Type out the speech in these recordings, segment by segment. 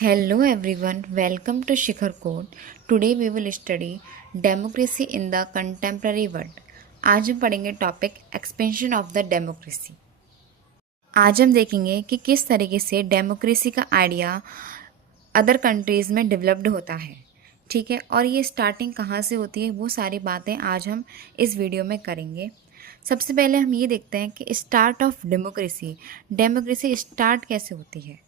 Hello everyone, welcome to Shikhar Code. Today we will study democracy in the contemporary world. आज हम पढ़ेंगे topic expansion of the democracy. आज हम देखेंगे कि किस तरीके से डेमोक्रेसी का आइडिया अदर कंट्रीज़ में डेवलप्ड होता है। ठीक है, और ये स्टार्टिंग कहाँ से होती है वो सारी बातें आज हम इस वीडियो में करेंगे। सबसे पहले हम ये देखते हैं कि start of democracy, democracy start कैसे होती है।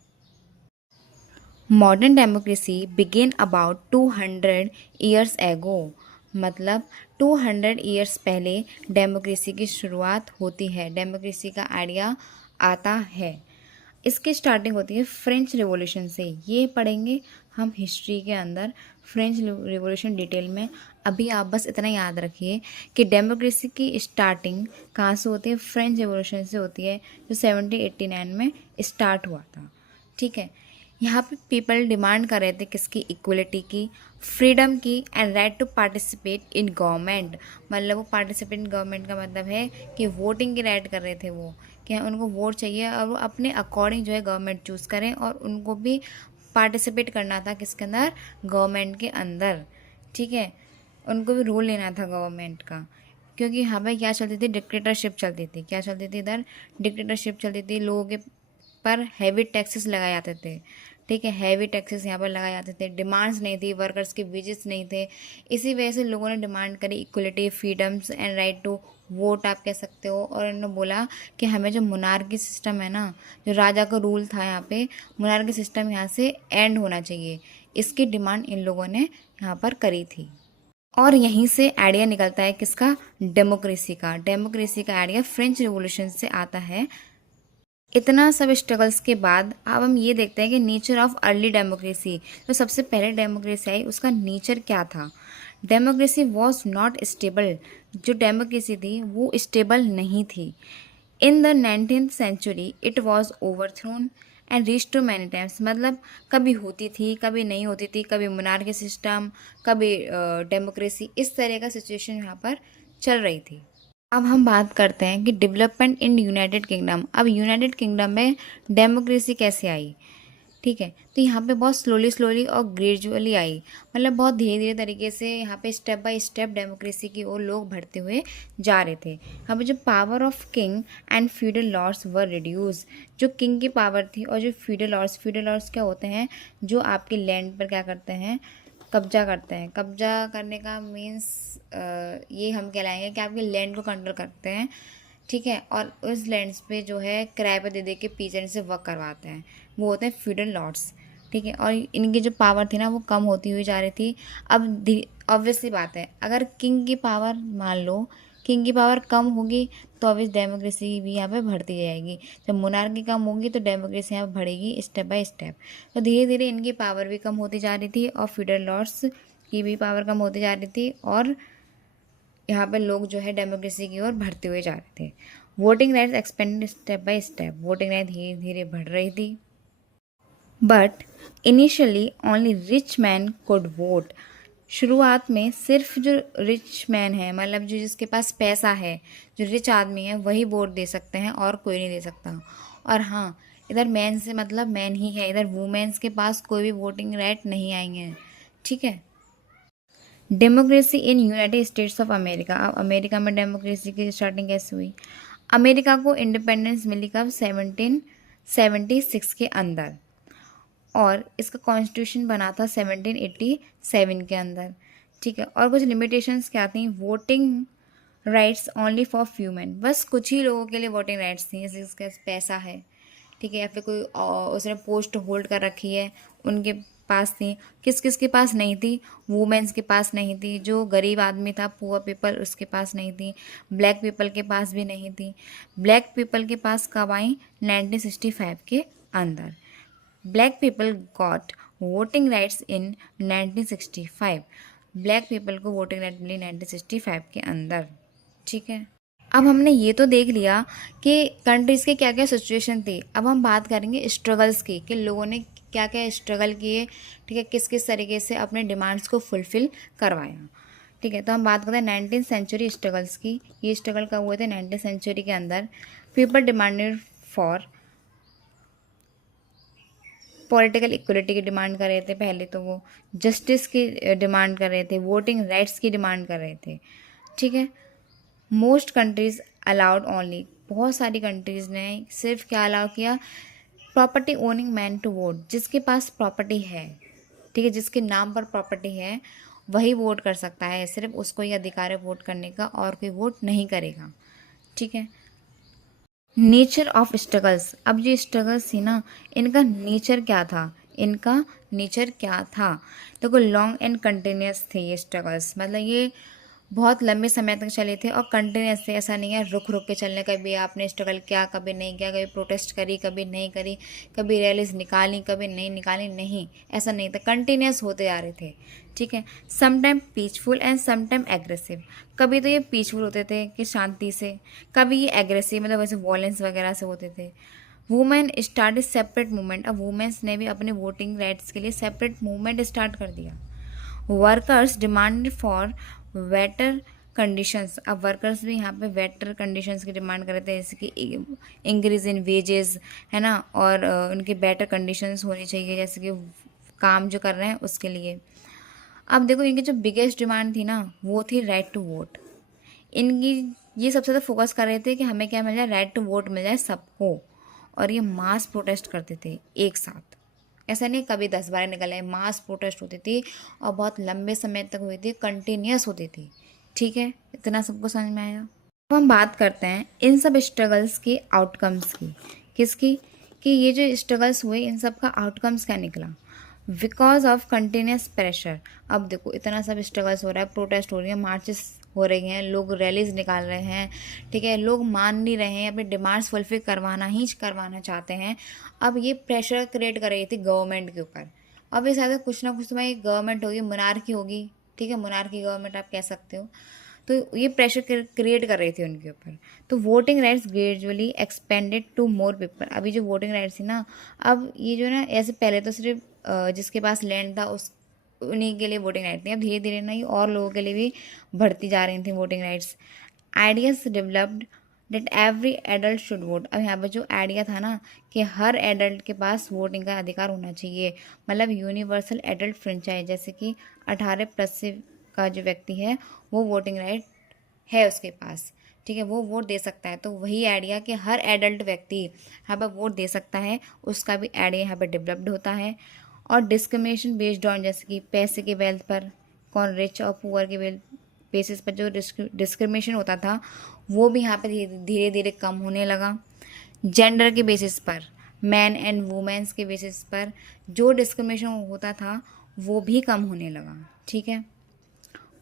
Modern democracy begin about 200 years ago, मतलब 200 ईयर्स पहले डेमोक्रेसी की शुरुआत होती है, डेमोक्रेसी का आइडिया आता है। इसकी स्टार्टिंग होती है फ्रेंच रिवॉल्यूशन से। ये पढ़ेंगे हम हिस्ट्री के अंदर फ्रेंच रिवॉल्यूशन डिटेल में। अभी आप बस इतना याद रखिए कि डेमोक्रेसी की स्टार्टिंग कहाँ से होती है, फ्रेंच रिवॉल्यूशन से होती है, जो 1789 में स्टार्ट हुआ था। ठीक है, यहाँ पे पीपल डिमांड कर रहे थे किसकी, इक्वलिटी की, फ्रीडम की and right to participate in government. मतलब वो पार्टिसिपेट इन गवर्नमेंट का मतलब है कि वोटिंग की राइट कर रहे थे वो, कि उनको वोट चाहिए और वो अपने अकॉर्डिंग जो है गवर्नमेंट चूज़ करें, और उनको भी पार्टिसिपेट करना था किसके अंदर, गवर्नमेंट के अंदर। ठीक है, उनको भी रोल लेना था गवर्नमेंट का, क्योंकि यहाँ पे क्या चलती थी, डिक्टेटरशिप चलती थी। क्या चलती थी इधर, डिक्टेटरशिप चलती थी। लोगों के पर हैवी टैक्सेस लगाए जाते थे। ठीक है, हैवी टैक्सेस यहाँ पर लगाए जाते थे। डिमांड्स नहीं थी, वर्कर्स के वेजेस नहीं थे। इसी वजह से लोगों ने डिमांड करी equality, freedoms and right to vote आप कह सकते हो। और उन्होंने बोला कि हमें जो मोनार्की सिस्टम है ना, जो राजा का रूल था यहाँ पे, मोनार्की सिस्टम यहाँ से एंड होना चाहिए। इसकी डिमांड इन लोगों ने यहाँ पर करी थी। और यहीं से आइडिया निकलता है किसका, डेमोक्रेसी का। डेमोक्रेसी का आइडिया फ्रेंच रिवॉल्यूशन से आता है। इतना सब स्ट्रगल्स के बाद अब हम ये देखते हैं कि नेचर ऑफ अर्ली डेमोक्रेसी, जो सबसे पहले डेमोक्रेसी आई उसका नेचर क्या था। Democracy was not stable. जो डेमोक्रेसी थी वो स्टेबल नहीं थी। In the 19th century it was overthrown and reach to many times. मतलब कभी होती थी, कभी नहीं होती थी, कभी मोनार्की सिस्टम, कभी डेमोक्रेसी, इस तरह का सिचुएशन यहाँ पर चल रही थी। अब हम बात करते हैं कि डेवलपमेंट इन यूनाइटेड किंगडम। अब यूनाइटेड किंगडम में डेमोक्रेसी कैसे आई। ठीक है, तो यहाँ पे बहुत स्लोली स्लोली और ग्रेजुअली आई। मतलब बहुत धीरे धीरे तरीके से यहाँ पे स्टेप बाय स्टेप डेमोक्रेसी की ओर लोग बढ़ते हुए जा रहे थे। यहाँ पे जो power of king and feudal lords were reduce, जो किंग की पावर थी और जो फ्यूडल लॉर्ड्स क्या होते हैं, जो आपके लैंड पर क्या करते हैं, कब्जा करते हैं। कब्जा करने का मीन्स ये हम कहलाएंगे कि आपके लैंड को कंट्रोल करते हैं। ठीक है, और उस लैंड्स पे जो है किराए पे दे दे के पीजेंट से वर्क करवाते हैं, वो होते हैं फ्यूडल लॉर्ड्स। ठीक है, और इनकी जो पावर थी ना वो कम होती हुई जा रही थी। अब ऑब्वियसली बात है, अगर किंग की पावर, मान लो किंग की पावर कम होगी तो ऑब्वियस डेमोक्रेसी भी यहाँ पे बढ़ती जाएगी। जब मोनार्की कम होगी तो डेमोक्रेसी यहाँ पे बढ़ेगी स्टेप बाय स्टेप। तो धीरे धीरे इनकी पावर भी कम होती जा रही थी और फ्यूडल लॉर्ड्स की भी पावर कम होती जा रही थी, और यहाँ पे लोग जो है डेमोक्रेसी की ओर बढ़ते हुए जा रहे थे। Voting rights expanded step by step, voting right धीरे धीरे बढ़ रही थी। But initially only rich man could vote. शुरुआत में सिर्फ जो रिच मैन है, मतलब जो जिसके पास पैसा है, जो रिच आदमी है, वही वोट दे सकते हैं और कोई नहीं दे सकता। और हाँ, इधर मैन से मतलब मैन ही है, इधर वुमेन्स के पास कोई भी वोटिंग राइट नहीं आएंगे। ठीक है, democracy in United states of America. अब अमेरिका में डेमोक्रेसी की स्टार्टिंग कैसे हुई। अमेरिका को इंडिपेंडेंस मिली कब, 1776 के अंदर, और इसका कॉन्स्टिट्यूशन बना था 1787 के अंदर। ठीक है, और कुछ लिमिटेशंस क्या थी, voting rights only for few man, बस कुछ ही लोगों के लिए वोटिंग राइट्स थी, जैसे जिसके पास पैसा है। ठीक है, या फिर कोई उसने पोस्ट होल्ड कर रखी है, उनके पास थी। किस किस के पास नहीं थी, वुमेन्स के पास नहीं थी, जो गरीब आदमी था, पुअर पीपल, उसके पास नहीं थी। ब्लैक पीपल के पास भी नहीं थी। ब्लैक पीपल के पास कब आई, 1965 के अंदर। Black people got voting rights in 1965। Black people को वोटिंग राइट मिली 1965 के अंदर। ठीक है, अब हमने ये तो देख लिया कि कंट्रीज़ के क्या क्या सिचुएशन थी। अब हम बात करेंगे स्ट्रगल्स की, कि लोगों ने क्या क्या स्ट्रगल किए। ठीक है, किस किस तरीके से अपने डिमांड्स को फुलफ़िल करवाया। ठीक है, तो हम बात करते हैं 19th सेंचुरी स्ट्रगल्स की। ये स्ट्रगल कब हुए थे, 19th सेंचुरी के अंदर। People demanded for political equality की डिमांड कर रहे थे पहले, तो वो जस्टिस की डिमांड कर रहे थे, वोटिंग राइट्स की डिमांड कर रहे थे, ठीक है। मोस्ट कंट्रीज़ अलाउड ओनली, बहुत सारी कंट्रीज़ ने सिर्फ क्या अलाउ किया, property owning man to vote, जिसके पास प्रॉपर्टी है, ठीक है, जिसके नाम पर प्रॉपर्टी है वही वोट कर सकता है, सिर्फ उसको ही अधिकार है वोट करने का, और कोई वोट नहीं करेगा, ठीक है। नेचर ऑफ स्ट्रगल्स, अब जो स्ट्रगल्स थी ना, इनका नेचर क्या था, इनका नेचर क्या था, देखो लॉन्ग एंड कंटिन्यूस थे ये स्ट्रगल्स, मतलब ये बहुत लंबे समय तक चले थे और कंटिन्यूस थे, ऐसा नहीं है रुक रुक के चलने, कभी आपने स्ट्रगल किया कभी नहीं किया, कभी प्रोटेस्ट करी कभी नहीं करी, कभी रैलीज निकाली कभी नहीं निकाली, नहीं ऐसा नहीं था, कंटिन्यूस होते जा रहे थे, ठीक है। Sometime peaceful and sometime aggressive, कभी तो ये पीसफुल होते थे कि शांति से, कभी ये एग्रेसिव मतलब वैसे वॉयलेंस वगैरह से होते थे। वुमेन स्टार्ट सेपरेट मूवमेंट, अब वुमेन्स ने भी अपने वोटिंग राइट्स के लिए सेपरेट मूवमेंट स्टार्ट कर दिया। Workers demanded for better conditions, अब वर्कर्स भी यहाँ पे बेटर कंडीशंस की डिमांड कर रहे थे, जैसे कि इंक्रीज इन वेजेस, है ना, और उनकी बेटर कंडीशंस होनी चाहिए, जैसे कि काम जो कर रहे हैं उसके लिए। अब देखो इनकी जो बिगेस्ट डिमांड थी ना, वो थी राइट टू वोट, इनकी ये सबसे ज़्यादा फोकस कर रहे थे कि हमें क्या मिल जाए, राइट टू वोट मिल जाए सबको, और ये मास प्रोटेस्ट करते थे एक साथ, ऐसा नहीं कभी 10-12 निकल आए, मास प्रोटेस्ट होती थी और बहुत लंबे समय तक हुई थी, कंटिन्यूस होती थी, ठीक है, इतना सबको समझ में आया। अब हम बात करते हैं इन सब स्ट्रगल्स के आउटकम्स की, किसकी, कि ये जो स्ट्रगल्स हुए इन सब का आउटकम्स क्या निकला, बिकॉज ऑफ कंटिन्यूस प्रेशर। अब देखो इतना सब स्ट्रगल्स हो रहा है, प्रोटेस्ट हो रही है, मार्चेस हो रही हैं, लोग रैलीज निकाल रहे हैं, ठीक है, लोग मान नहीं रहे हैं, अपनी डिमांड्स फुलफिल करवाना चाहते हैं। अब ये प्रेशर क्रिएट कर रही थी गवर्नमेंट के ऊपर, अब ये शायद कुछ ना कुछ समय गवर्नमेंट होगी, मोनार्की होगी, ठीक है, मोनार्की गवर्नमेंट आप कह सकते हो, तो ये प्रेशर क्रिएट कर रही थी उनके ऊपर। तो voting rights gradually expanded to more people, अभी जो वोटिंग राइट्स थी ना, अब ये जो ना, ऐसे पहले तो सिर्फ जिसके पास लैंड था उस उन्हीं के लिए वोटिंग राइट थी, अब धीरे धीरे ना ये और लोगों के लिए भी बढ़ती जा रही थी voting rights. Ideas developed that every adult should vote, अब यहाँ पर जो आइडिया था ना कि हर एडल्ट के पास वोटिंग का अधिकार होना चाहिए, मतलब यूनिवर्सल एडल्ट फ्रेंचाइज, जैसे कि 18+ से का जो व्यक्ति है वो वोटिंग राइट है उसके पास, ठीक है, वो वोट दे सकता है, तो वही आइडिया कि हर एडल्ट व्यक्ति यहाँ पर वोट दे सकता है, उसका भी आइडिया यहाँ पर डेवलप्ड होता है। और डिस्क्रिमिनेशन बेस्ड ऑन, जैसे कि पैसे के वेल्थ पर, कौन रिच और पुअर के बेसिस पर जो डिस्क्रिमिनेशन होता था वो भी यहाँ पर धीरे धीरे कम होने लगा। जेंडर के बेसिस पर, मैन एंड वुमेन्स के बेसिस पर जो डिस्क्रिमिनेशन होता था वो भी कम होने लगा, ठीक है।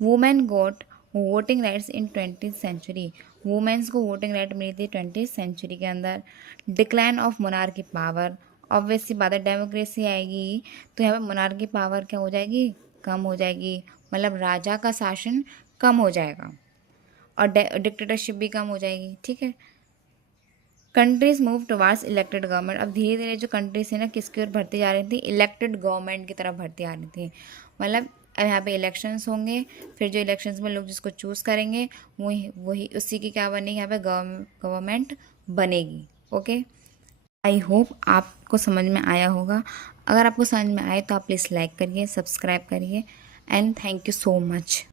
Women got voting rights in 20th century, womens को वोटिंग राइट मिली थी 20th सेंचुरी के अंदर। Decline of monarchy power, obvious सी बात है, डेमोक्रेसी आएगी तो यहाँ पे मोनार्की पावर क्या हो जाएगी, कम हो जाएगी, मतलब राजा का शासन कम हो जाएगा और डिक्टेटरशिप भी कम हो जाएगी, ठीक है। Countries move towards elected government, अब धीरे धीरे जो कंट्रीज है ना किसकी ओर बढ़ती जा रही थी, इलेक्टेड गवर्नमेंट की तरफ बढ़ती आ रही थी, मतलब अब यहाँ पे इलेक्शंस होंगे, फिर जो इलेक्शंस में लोग जिसको चूज़ करेंगे वही वही उसी की क्या बनेगी, यहाँ पे गवर्नमेंट बनेगी, ओके। आई होप आपको समझ में आया होगा, अगर आपको समझ में आए तो आप प्लीज़ लाइक करिए, सब्सक्राइब करिए, and thank you so much.